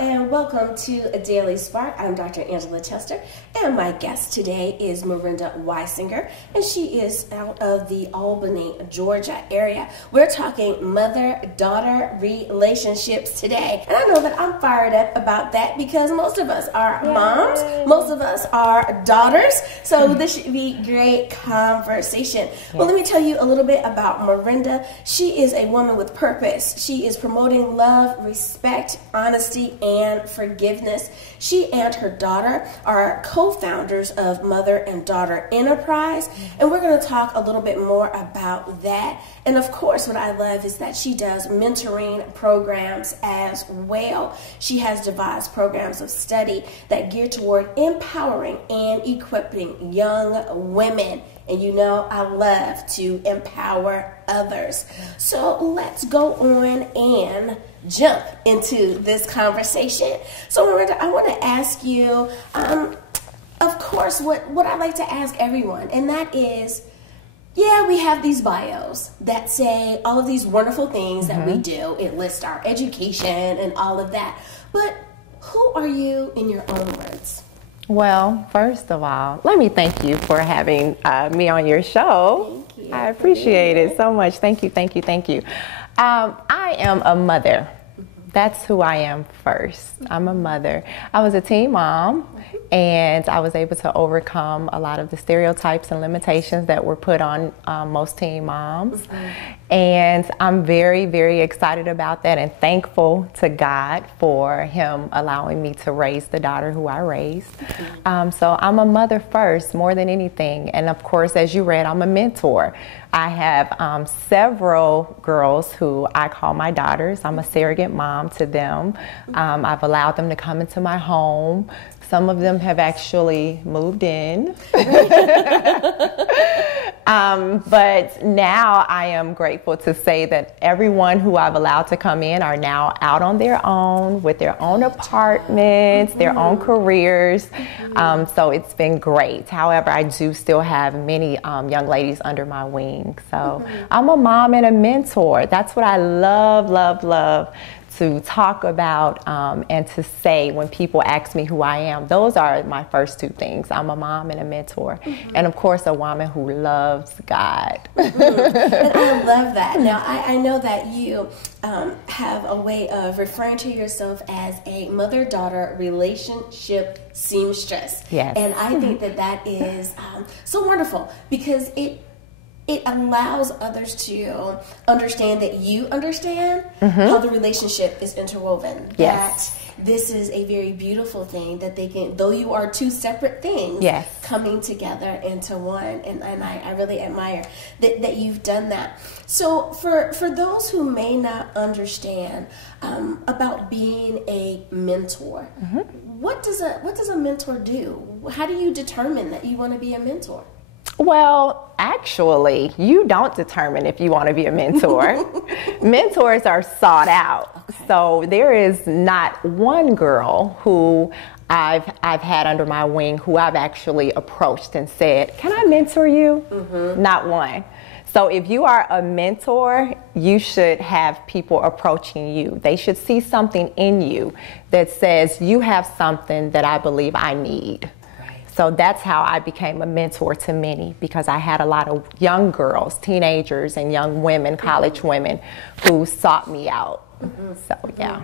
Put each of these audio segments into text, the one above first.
and welcome to A Daily Spark. I'm Dr. Angela Chester, and my guest today is Morenda Wysinger, and she is out of the Albany, Georgia area. We're talking mother-daughter relationships today, and I know that I'm fired up about that because most of us are moms, most of us are daughters, so this should be great conversation. Well, let me tell you a little bit about Morenda. She is a woman with purpose. She is promoting love, respect, honesty, and forgiveness. She and her daughter are co-founders of Mother and Daughter Enterprise, and we're going to talk a little bit more about that. And of course, what I love is that she does mentoring programs as well. She has devised programs of study that gear toward empowering and equipping young women. And you know, I love to empower others. So let's go on and jump into this conversation. So Morenda, I want to ask you, of course, what I like to ask everyone, and that is, yeah, we have these bios that say all of these wonderful things that we do. It lists our education and all of that. But who are you in your own words? Well, first of all, let me thank you for having me on your show. Thank you. I appreciate it so much. Thank you, thank you, thank you. I am a mother. That's who I am first. I'm a mother. I was a teen mom, and I was able to overcome a lot of the stereotypes and limitations that were put on most teen moms. And I'm very, very excited about that and thankful to God for Him allowing me to raise the daughter who I raised. So I'm a mother first, more than anything. And of course, as you read, I'm a mentor. I have several girls who I call my daughters. I'm a surrogate mom to them. I've allowed them to come into my home. Some of them have actually moved in. But now I am grateful to say that everyone who I've allowed to come in are now out on their own with their own apartments, their own careers. So it's been great. However, I do still have many young ladies under my wing. So I'm a mom and a mentor. That's what I love, love, love to talk about and to say when people ask me who I am. Those are my first two things. I'm a mom and a mentor. And of course, a woman who loves God. And I love that. Now, I know that you have a way of referring to yourself as a mother-daughter relationship seamstress. Yes. And I think that is so wonderful because it allows others to understand that you understand how the relationship is interwoven. Yes. That this is a very beautiful thing that they can, though you are two separate things, coming together into one. And I really admire that you've done that. So for those who may not understand about being a mentor, what does a mentor do? How do you determine that you want to be a mentor? Well, actually, you don't determine if you want to be a mentor. Mentors are sought out. Okay. So there is not one girl who I've had under my wing who I've actually approached and said, "Can I mentor you?" Not one. So if you are a mentor, you should have people approaching you. They should see something in you that says, you have something that I believe I need. So that's how I became a mentor to many, because I had a lot of young girls, teenagers, and young women, college women, who sought me out. So, yeah.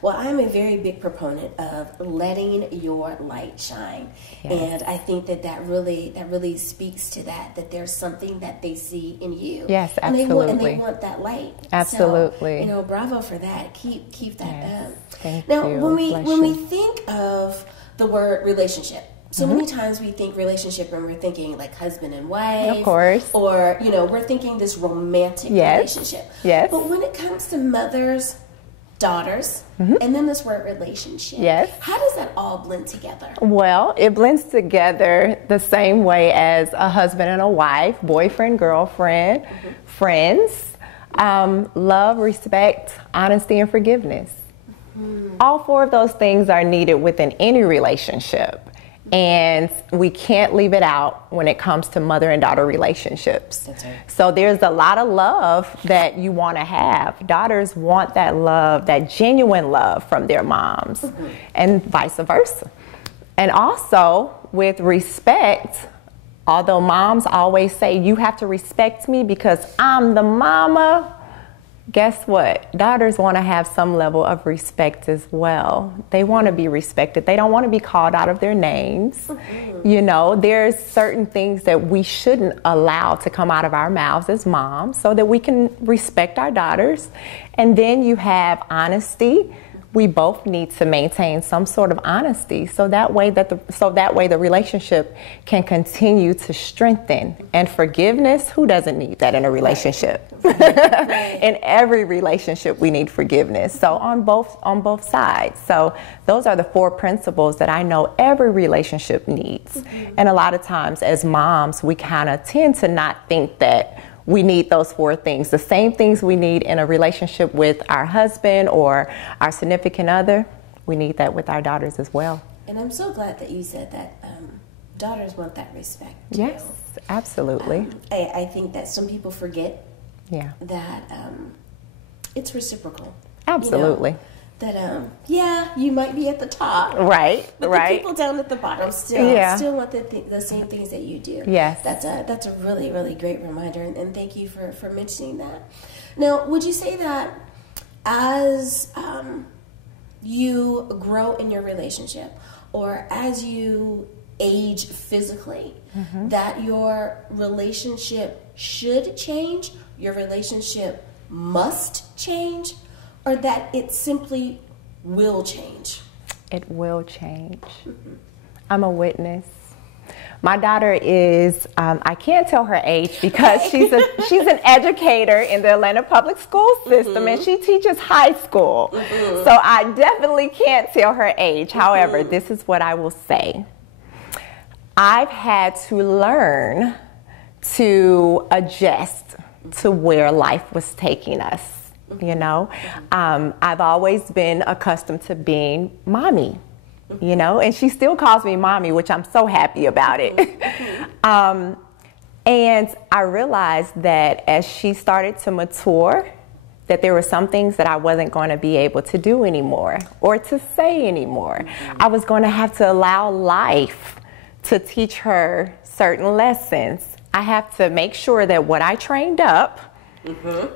Well, I'm a very big proponent of letting your light shine. And I think that really speaks to that there's something that they see in you. Yes, absolutely. And they want that light. Absolutely. So, bravo for that. Keep that up. Thank now, you. when we think of the word relationship, so many times we think relationship and we're thinking like husband and wife. Of course. Or, we're thinking this romantic relationship. Yes. But when it comes to mothers, daughters, and then this word relationship, how does that all blend together? Well, it blends together the same way as a husband and a wife, boyfriend, girlfriend, friends, love, respect, honesty, and forgiveness. All four of those things are needed within any relationship. And we can't leave it out when it comes to mother and daughter relationships. That's right. So there's a lot of love that you want to have. Daughters want that love, that genuine love from their moms, and vice versa. And also with respect, although moms always say, you have to respect me because I'm the mama, guess what? Daughters want to have some level of respect as well. They want to be respected. They don't want to be called out of their names. You know, there's certain things that we shouldn't allow to come out of our mouths as moms so that we can respect our daughters. And then you have honesty. We both need to maintain some sort of honesty so that way the relationship can continue to strengthen. And forgiveness, who doesn't need that in a relationship? Right. In every relationship we need forgiveness. So on both sides. So those are the 4 principles that I know every relationship needs. And a lot of times as moms, we kind of tend to not think that we need those 4 things. The same things we need in a relationship with our husband or our significant other, we need that with our daughters as well. And I'm so glad that you said that daughters want that respect. Yes, absolutely. I think that some people forget that it's reciprocal. Absolutely. You know? That you might be at the top, right? But right. the people down at the bottom still want the same things that you do. Yes, that's a really, really great reminder, and thank you for mentioning that. Now, would you say that as you grow in your relationship, or as you age physically, that your relationship should change, your relationship must change? Or that it simply will change? It will change. I'm a witness. My daughter is, I can't tell her age because she's an educator in the Atlanta public school system and she teaches high school. So I definitely can't tell her age. However, this is what I will say. I've had to learn to adjust to where life was taking us. You know, I've always been accustomed to being mommy, you know, and she still calls me mommy, which I'm so happy about it. And I realized that as she started to mature, that there were some things that I wasn't going to be able to do anymore or to say anymore. I was going to have to allow life to teach her certain lessons. I have to make sure that what I trained up,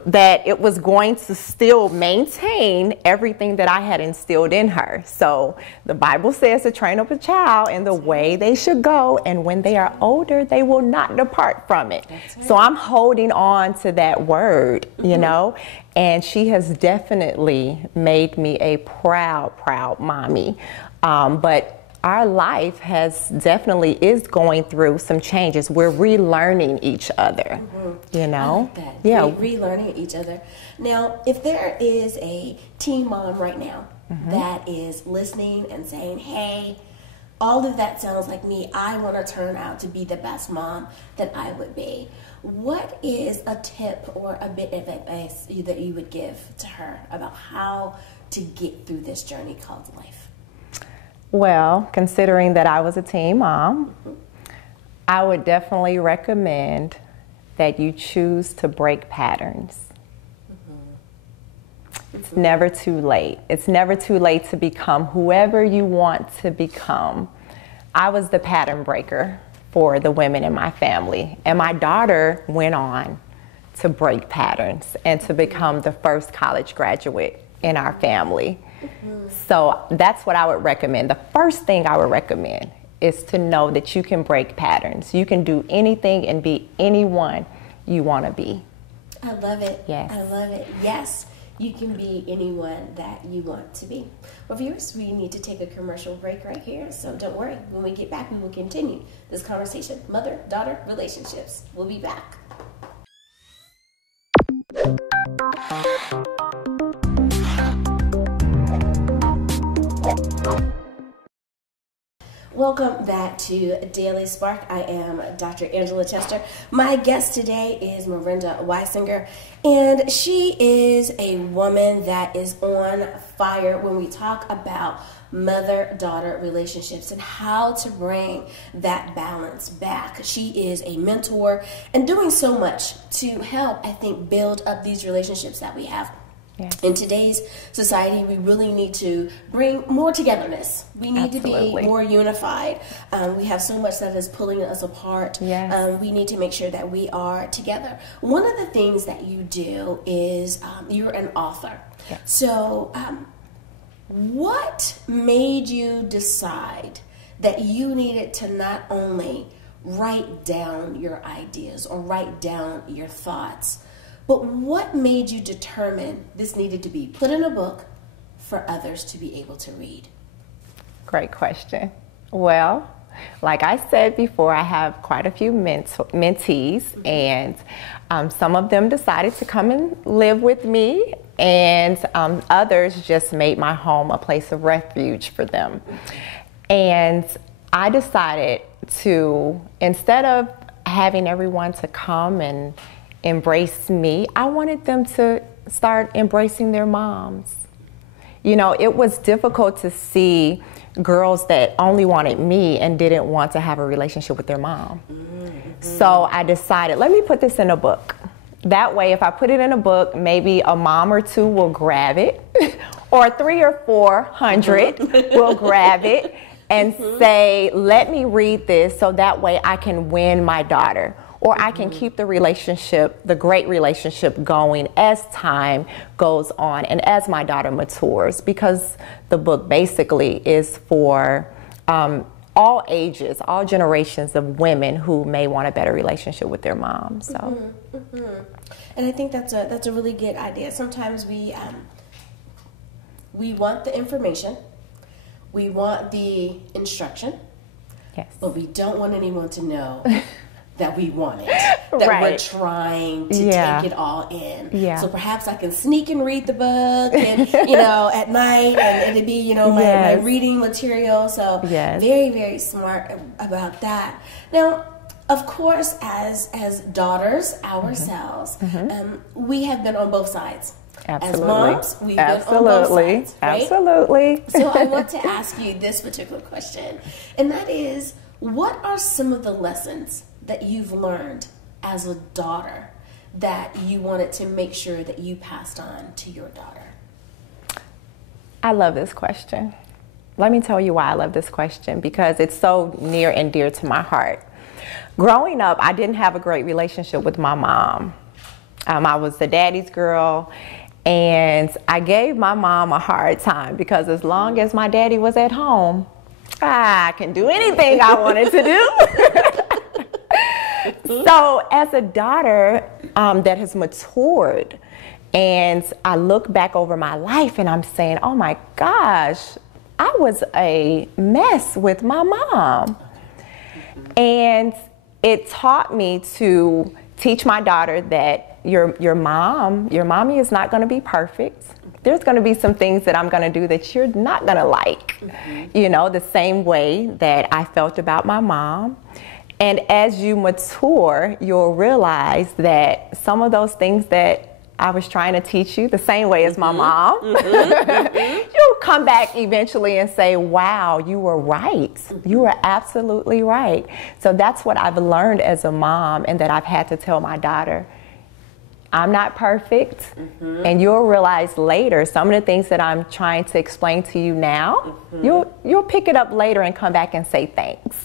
that it was going to still maintain everything that I had instilled in her. So the Bible says to train up a child in the way they should go, and when they are older, they will not depart from it. Right. So I'm holding on to that word, you know, and she has definitely made me a proud mommy. But our life is going through some changes. We're relearning each other, you know? I like that. Yeah. Relearning each other. Now, if there is a teen mom right now that is listening and saying, hey, all of that sounds like me. I want to turn out to be the best mom that I would be. What is a tip or a bit of advice that you would give to her about how to get through this journey called life? Well, considering that I was a teen mom, I would definitely recommend that you choose to break patterns. It's never too late. It's never too late to become whoever you want to become. I was the pattern breaker for the women in my family, and my daughter went on to break patterns and to become the first college graduate in our family. So that's what I would recommend. The first thing I would recommend is to know that you can break patterns. You can do anything and be anyone you want to be. I love it. Yes. I love it. Yes, you can be anyone that you want to be. Well, viewers, we need to take a commercial break right here. So don't worry. When we get back, we will continue this conversation. Mother-daughter relationships. We'll be back. Welcome back to Daily Spark. I am Dr. Angela Chester. My guest today is Morenda Wysinger, and she is a woman that is on fire when we talk about mother-daughter relationships and how to bring that balance back. She is a mentor and doing so much to help, I think, build up these relationships that we have. Yes. In today's society, we really need to bring more togetherness. We need to be more unified. We have so much that is pulling us apart. Yes. We need to make sure that we are together. One of the things that you do is you're an author. Yes. So what made you decide that you needed to not only write down your ideas or write down your thoughts, but what made you determine this needed to be put in a book for others to be able to read? Great question. Well, like I said before, I have quite a few mentees, and some of them decided to come and live with me, and others just made my home a place of refuge for them. And I decided to, instead of having everyone to come and embrace me, I wanted them to start embracing their moms. You know, it was difficult to see girls that only wanted me and didn't want to have a relationship with their mom. Mm-hmm. So I decided, let me put this in a book. That way, if I put it in a book, maybe a mom or two will grab it, or 300 or 400 will grab it and say, let me read this so that way I can win my daughter. Or I can keep the relationship, the great relationship, going as time goes on and as my daughter matures, because the book basically is for all ages, all generations of women who may want a better relationship with their mom. So, and I think that's a really good idea. Sometimes we want the information, we want the instruction, yes, but we don't want anyone to know that we want it, that we're trying to take it all in. Yeah. So perhaps I can sneak and read the book, and at night, and it'd be my reading material. So very, very smart about that. Now, of course, as daughters ourselves, we have been on both sides. Absolutely. As moms, we've been on both sides, right? Absolutely. So I want to ask you this particular question, and that is, what are some of the lessons that you've learned as a daughter that you wanted to make sure that you passed on to your daughter? I love this question. Let me tell you why I love this question, because it's so near and dear to my heart. Growing up, I didn't have a great relationship with my mom. I was the daddy's girl, and I gave my mom a hard time because as long as my daddy was at home, I can do anything I wanted to do. So as a daughter that has matured, and I look back over my life and I'm saying, oh my gosh, I was a mess with my mom. And it taught me to teach my daughter that your mommy is not going to be perfect. There's going to be some things that I'm going to do that you're not going to like, the same way that I felt about my mom. And as you mature, you'll realize that some of those things that I was trying to teach you, the same way as my mom, you'll come back eventually and say, wow, you were right. You were absolutely right. So that's what I've learned as a mom, and that I've had to tell my daughter, I'm not perfect, and you'll realize later some of the things that I'm trying to explain to you now, you'll pick it up later and come back and say thanks.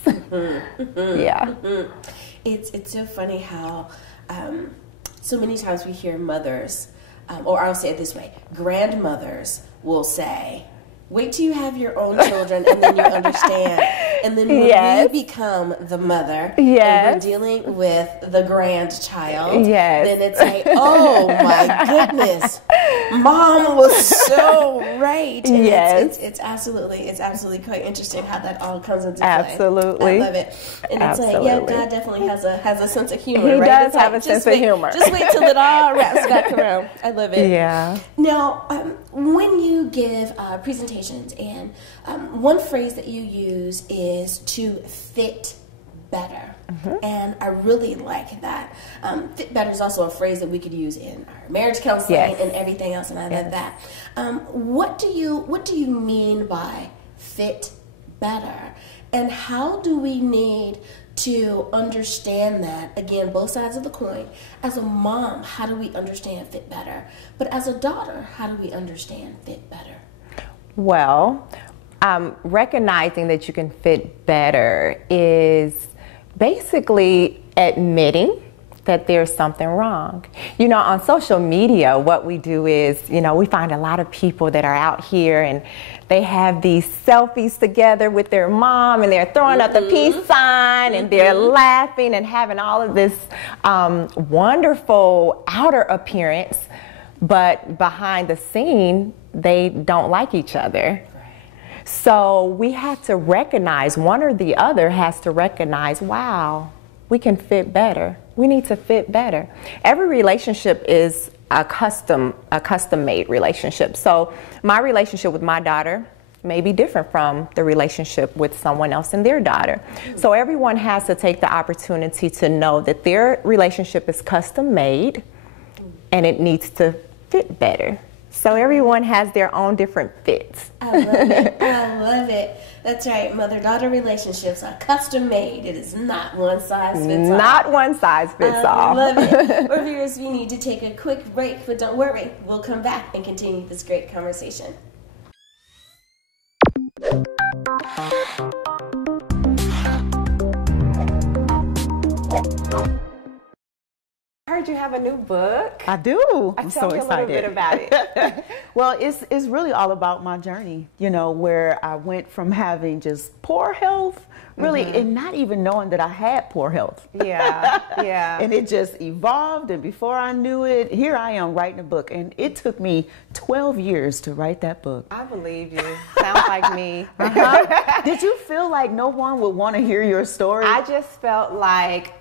Yeah. It's so funny how so many times we hear mothers, or I'll say it this way, grandmothers will say, wait till you have your own children and then you understand. And then when we become the mother and we're dealing with the grandchild, then it's like, oh my goodness, mom was so right. And it's absolutely quite interesting how that all comes into play. Absolutely. I love it. And it's like, God definitely has a sense of humor, He right? does have a sense of humor. Just wait till it all wraps back around. I love it. Yeah. Now, when you give presentations, and one phrase that you use is to fit better. And I really like that. Fit better is also a phrase that we could use in our marriage counseling and everything else, and I love that. What do you mean by fit better? And how do we need to understand that? Again, both sides of the coin. As a mom, how do we understand fit better? But as a daughter, how do we understand fit better? Well, recognizing that you can fit better is basically admitting that there's something wrong. You know, on social media, what we do is, you know, we find a lot of people that are out here and they have these selfies together with their mom and they're throwing up the peace sign and they're laughing and having all of this wonderful outer appearance, but behind the scene, they don't like each other. So we have to recognize, one or the other has to recognize, wow, we can fit better. We need to fit better. Every relationship is a custom-made relationship. So my relationship with my daughter may be different from the relationship with someone else and their daughter. So everyone has to take the opportunity to know that their relationship is custom-made and it needs to fit better. So everyone has their own different fits. I love it. I love it. That's right. Mother-daughter relationships are custom-made. It is not one size fits all. Not one size fits all. I love it. Well, viewers, we need to take a quick break, but don't worry. We'll come back and continue this great conversation. I heard you have a new book. I do. I'm so excited. Tell me a little bit about it. Well, it's really all about my journey, you know, where I went from having just poor health, really, and not even knowing that I had poor health. Yeah, yeah. And it just evolved, and before I knew it, here I am writing a book, and it took me 12 years to write that book. I believe you. Sounds like me. Did you feel like no one would want to hear your story? I just felt like,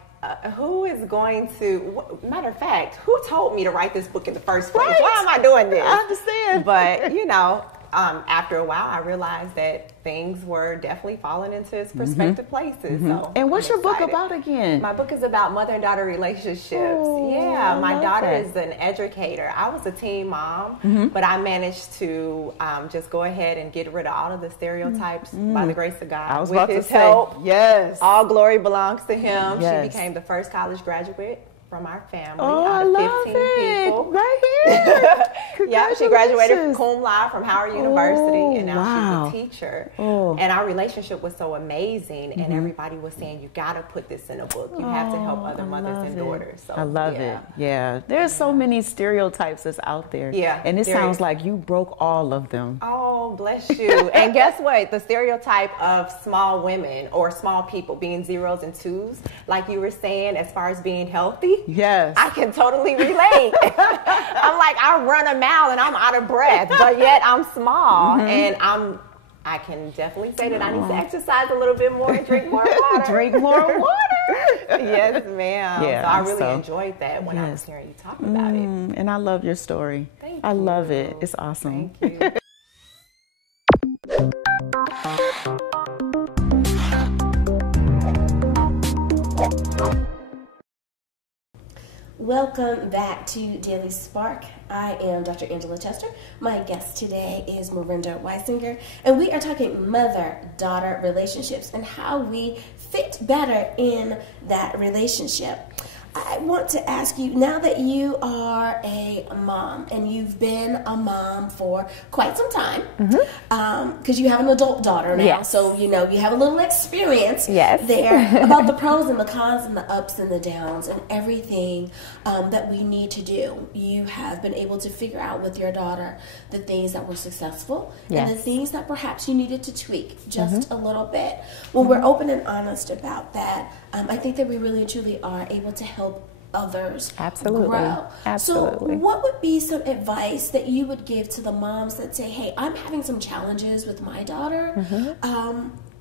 who is going to, matter of fact, who told me to write this book in the first place? Right. Why am I doing this? I understand. But, you know, after a while, I realized that things were definitely falling into its prospective places. So and what's your book about again? My book is about mother and daughter relationships. Yeah, my daughter is an educator. I was a teen mom, but I managed to just go ahead and get rid of all of the stereotypes by the grace of God. I was with about his to say, help. yes. All glory belongs to him. Yes. She became the first college graduate from our family Oh, out I of love 15 it. people. Right here. Yeah, she graduated Congratulations. cum laude from Howard University, and now wow. she's a teacher. Oh. And our relationship was so amazing, and everybody was saying, you got to put this in a book. You have to help other mothers and daughters. So, I love it. Yeah. There's so many stereotypes that's out there. Yeah. And it sounds like you broke all of them. Oh, bless you. And guess what? The stereotype of small women or small people being zeros and twos, like you were saying, as far as being healthy. Yes. I can totally relate. I'm like, I run a mile and I'm out of breath, but yet I'm small, and I can definitely say that I need to exercise a little bit more and drink more water. Drink more water. Yes, ma'am. Yeah, so I really enjoyed that when I was hearing you talk about it. And I love your story. Thank you. I love it. It's awesome. Thank you. Welcome back to Daily Spark. I am Dr. Angela Chester. My guest today is Morenda Wysinger, and we are talking mother-daughter relationships and how we fit better in that relationship. I want to ask you, now that you are a mom, and you've been a mom for quite some time, because you have an adult daughter now, so you know you have a little experience there about the pros and the cons and the ups and the downs and everything that we need to do. You have been able to figure out with your daughter the things that were successful and the things that perhaps you needed to tweak just a little bit. When we're open and honest about that, I think that we really and truly are able to help others grow. So what would be some advice that you would give to the moms that say, hey, I'm having some challenges with my daughter.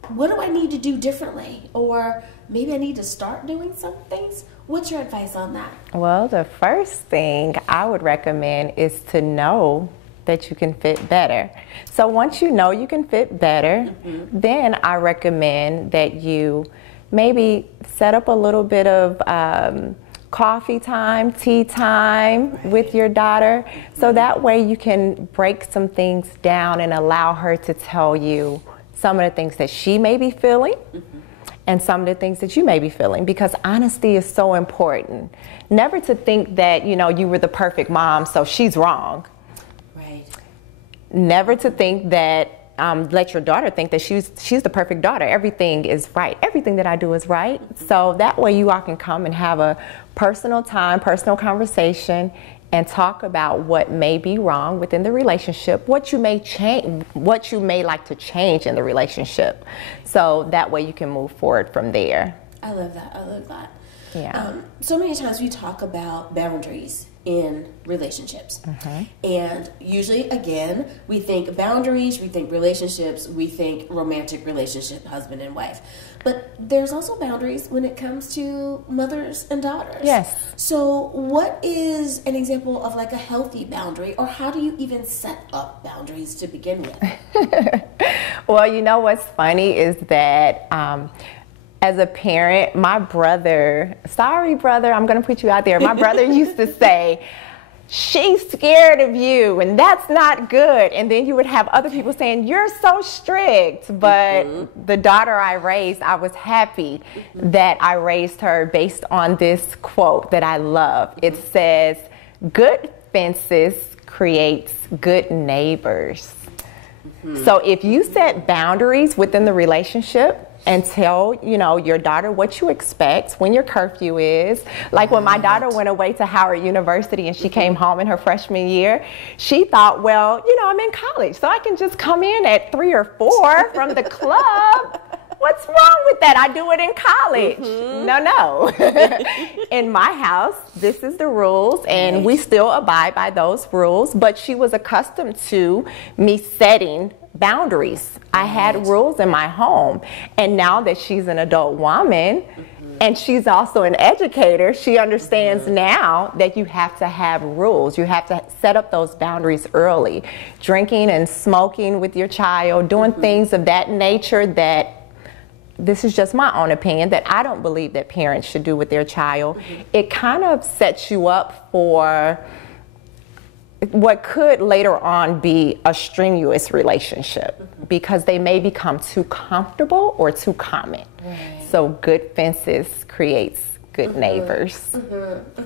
What do I need to do differently? Or maybe I need to start doing some things. What's your advice on that? Well, the first thing I would recommend is to know that you can fit better. So once you know you can fit better, then I recommend that you maybe set up a little bit of coffee time, tea time with your daughter, so that way you can break some things down and allow her to tell you some of the things that she may be feeling and some of the things that you may be feeling, because honesty is so important. Never to think that, you know, you were the perfect mom, so she's wrong. Right. Never to think that, let your daughter think that she's the perfect daughter. Everything is right. Everything that I do is right. So that way you all can come and have a personal time, personal conversation, and talk about what may be wrong within the relationship, what you may change, what you may like to change in the relationship. So that way you can move forward from there. I love that. I love that. Yeah. So many times we talk about boundaries in relationships. And usually, again, we think boundaries, we think relationships, we think romantic relationship, husband and wife. But there's also boundaries when it comes to mothers and daughters. Yes. So what is an example of like a healthy boundary, or how do you even set up boundaries to begin with? Well, you know what's funny is that as a parent, my brother, sorry brother, I'm going to put you out there. My brother used to say, she's scared of you and that's not good. And then you would have other people saying, you're so strict. But the daughter I raised, I was happy that I raised her based on this quote that I love. It says, good fences creates good neighbors. So if you set boundaries within the relationship and tell, you know, your daughter what you expect, when your curfew is. Like when my daughter went away to Howard University and she came home in her freshman year, she thought, well, you know, I'm in college, so I can just come in at 3 or 4 from the club. What's wrong with that? I do it in college. No. In my house, this is the rules, and we still abide by those rules. But she was accustomed to me setting boundaries. I had rules in my home. And now that she's an adult woman, and she's also an educator, she understands now that you have to have rules. You have to set up those boundaries early. Drinking and smoking with your child, doing things of that nature that, this is just my own opinion, that I don't believe that parents should do with their child. It kind of sets you up for what could later on be a strenuous relationship, because they may become too comfortable or too common. So good fences creates good neighbors.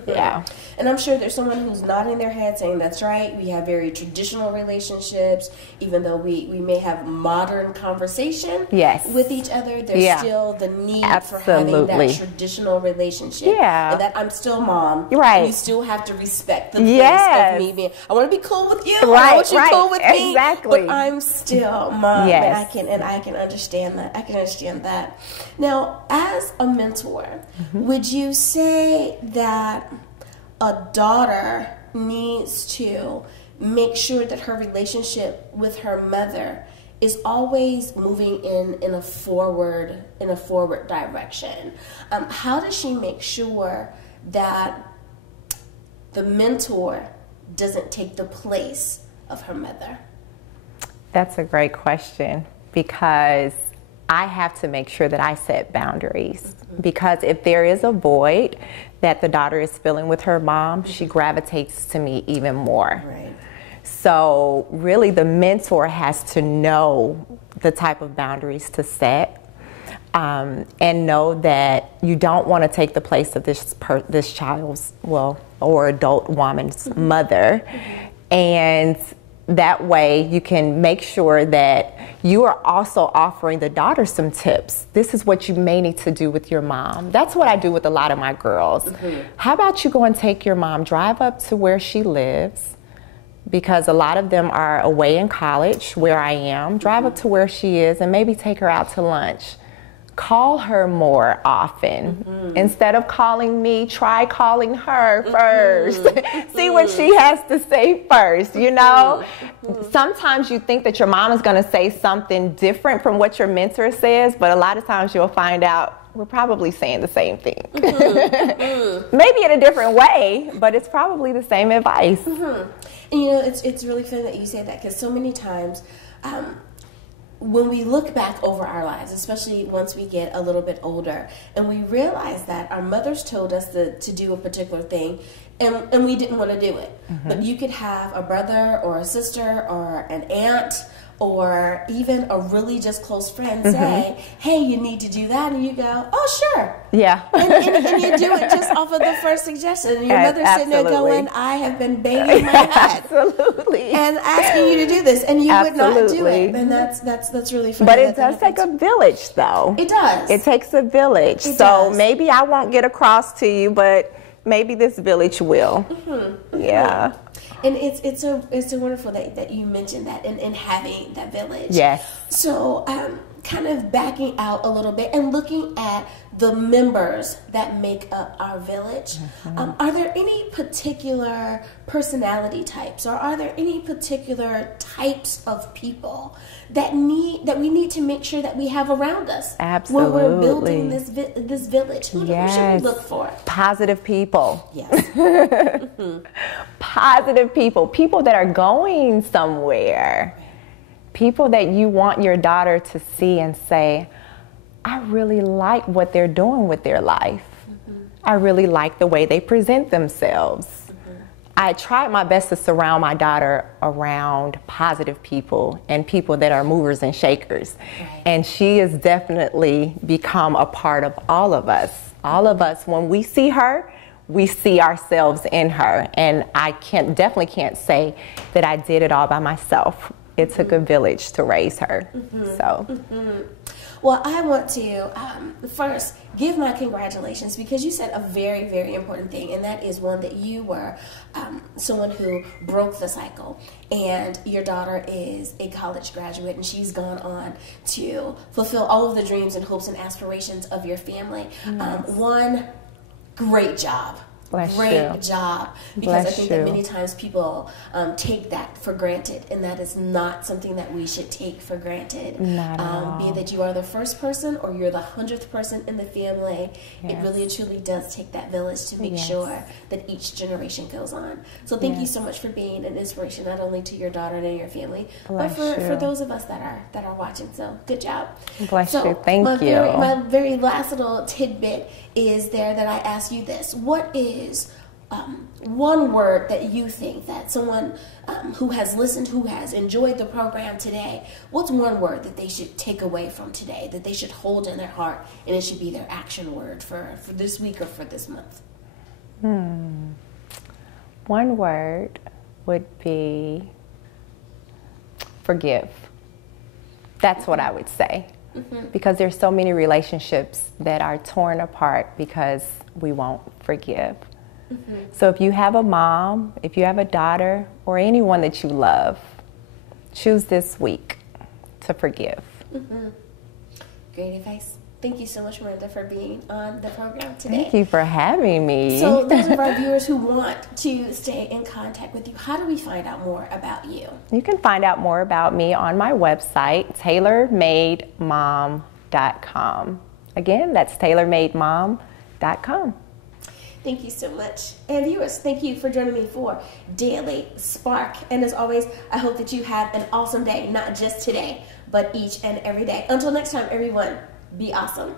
Yeah. And I'm sure there's someone who's nodding their head saying that's right. We have very traditional relationships, even though we may have modern conversation with each other. There's still the need for having that traditional relationship. And that I'm still mom. And you still have to respect the place of me being, I want to be cool with you. I want you cool with me. But I'm still mom. And I can understand that. I can understand that. Now, as a mentor, would you say that a daughter needs to make sure that her relationship with her mother is always moving in a forward direction? How does she make sure that the mentor doesn't take the place of her mother? That's a great question, because I have to make sure that I set boundaries, because if there is a void that the daughter is filling with her mom, she gravitates to me even more. So really the mentor has to know the type of boundaries to set, and know that you don't want to take the place of this child's, or adult woman's mother. And that way you can make sure that you are also offering the daughter some tips. This is what you may need to do with your mom. That's what I do with a lot of my girls. How about you go and take your mom, drive up to where she lives, because a lot of them are away in college where I am. Drive up to where she is and maybe take her out to lunch. Call her more often. Instead of calling me, try calling her first. See what she has to say first, you know? Sometimes you think that your mom is going to say something different from what your mentor says, but a lot of times you'll find out we're probably saying the same thing. Maybe in a different way, but it's probably the same advice. And you know, it's really funny that you say that, because so many times when we look back over our lives, especially once we get a little bit older, and we realize that our mothers told us to do a particular thing, and we didn't want to do it. But you could have a brother or a sister or an aunt or even a really just close friend say, hey, you need to do that, and you go, oh, sure. Yeah. And you do it just off of the first suggestion. And your mother's sitting there going, I have been banging my head. Absolutely. And asking you to do this, and you would not do it. And that's really funny. But it does take a village, though. It does. It takes a village. So maybe I won't get across to you, but maybe this village will. Yeah. And it's a wonderful that you mentioned that and having that village. Yes. So kind of backing out a little bit and looking at the members that make up our village. Are there any particular personality types, or are there any particular types of people that we need to make sure that we have around us? Absolutely. When we're building this village? Who should we look for? Positive people. Yes. Positive people. People that are going somewhere. People that you want your daughter to see and say, I really like what they're doing with their life. I really like the way they present themselves. I tried my best to surround my daughter around positive people and people that are movers and shakers. And she has definitely become a part of all of us. All of us, when we see her, we see ourselves in her. And I definitely can't say that I did it all by myself. It took a village to raise her. Well, I want to first give my congratulations, because you said a very, very important thing, and that is one that you were someone who broke the cycle, and your daughter is a college graduate, and she's gone on to fulfill all of the dreams and hopes and aspirations of your family. One, great job. Great job. Because I think that many times people take that for granted, and that is not something that we should take for granted. Be it that you are the first person or you're the 100th person in the family, it really and truly does take that village to make sure that each generation goes on. So thank you so much for being an inspiration, not only to your daughter and your family, but for those of us that are watching. So good job. Bless you. Thank you. My very last little tidbit is there that I ask you this. What is one word that you think that someone who has listened, who has enjoyed the program today, what's one word that they should take away from today, that they should hold in their heart, and it should be their action word for this week or for this month? One word would be forgive. That's what I would say. Because there's so many relationships that are torn apart because we won't forgive. So if you have a mom, if you have a daughter, or anyone that you love, choose this week to forgive. Great advice. Thank you so much, Morenda, for being on the program today. Thank you for having me. So those of our viewers who want to stay in contact with you, how do we find out more about you? You can find out more about me on my website, Tailor-Made Mom.com. Again, that's Tailor-Made Mom.com. Thank you so much. And viewers, thank you for joining me for Daily Spark. And as always, I hope that you have an awesome day, not just today, but each and every day. Until next time, everyone, be awesome.